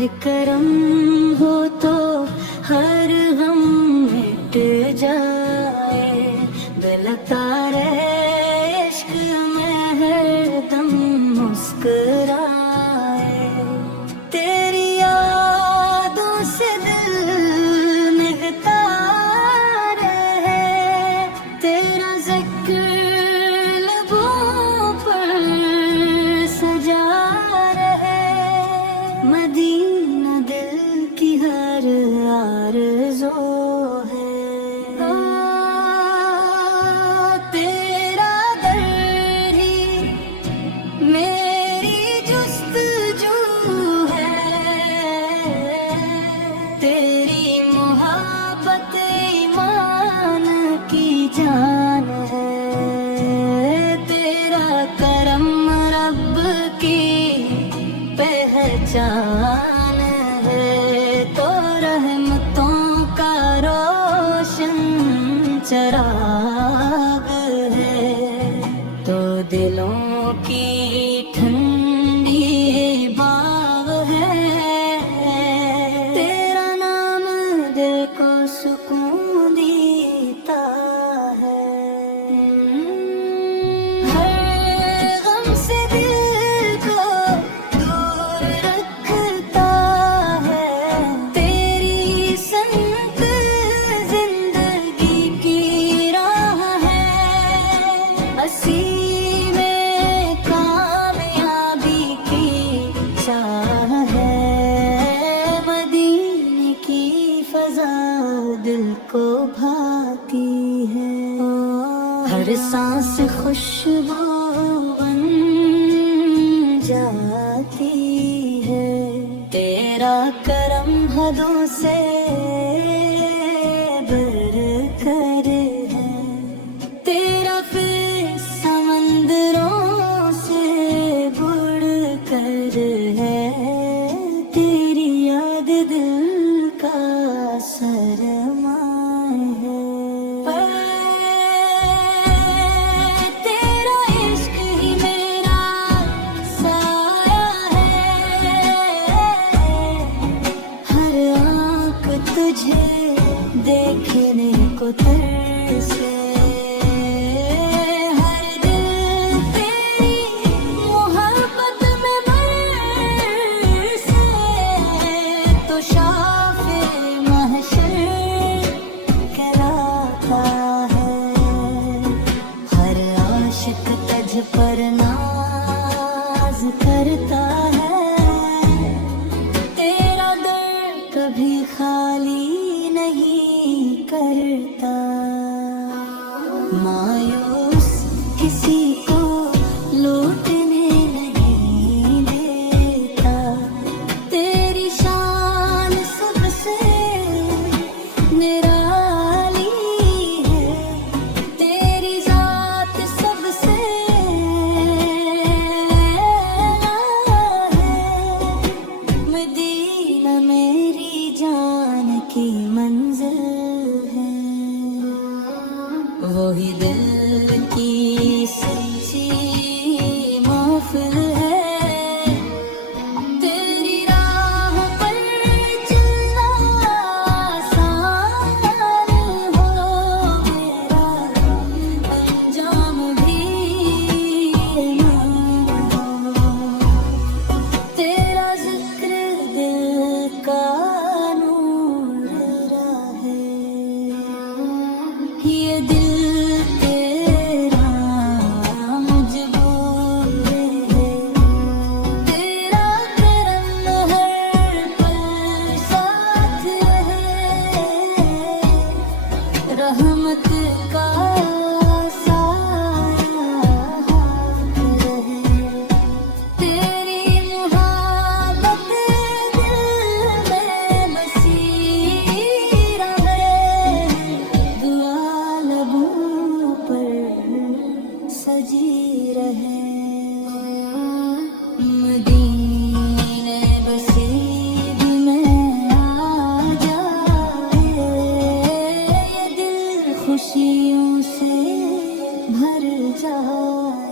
है करम हो तो हर गम मिट जाए, दिलता रहे इश्क में हरदम मुस्कुराए। तेरी यादों से दिल निगता रहे, तेरा जिक्र लबों पर सजा रहे। मदीना दिल की हर आरज़ू है, तेरा दर ही मेरी जुस्तजू है। तेरी मोहब्बत ईमान की जान है, तेरा करम रब की पहचान है। तो रहमतों का रोशन चराग है, तो दिलों की ठंडी बाग है। तेरा नाम दिल को सुकून देता है, हर गम से दिल को दूर रखता है। तेरी संत जिंदगी की राह है, हंसी में कामयाबी की चाह है। मदीने की फजा दिल को भाती है, हर सांस खुशबू बन जाती है। तेरा करम हदों से बढ़कर है, तेरा फिर समंदरों से बढ़कर है। तेरी याद दिल का सरमाया है, तेरा इश्क ही मेरा साया है। हर आँख तुझे देखने को तरसे, हर दिल तेरी मोहब्बत में बरसे। तो शाफ़े महशर कहलाता है, हर आशिक तुझ पर नाज करता है। तेरा दर कभी खाली नहीं करता, मायूस किसी को लूटने नहीं देता। तेरी शान सबसे निराली है, तेरी जात सबसे आला है। मदीना मेरी जान की मंजिल है, वही दिल की सच्ची महफिल है। तेरी राह पर चलना आसान हो, मेरा अंजाम भी ईमान हो। तेरा जिक्र दिल का नूर है, ये दिल तेरा मजबूर है। तेरा करम हर पल साथ है, रहमत का साया है। तेरी मोहब्बत दिल में बसी रहे, दुआ लबों पर सजी रहे। मदीने बसीब में आ जाए, ये दिल खुशियों से भर जाए।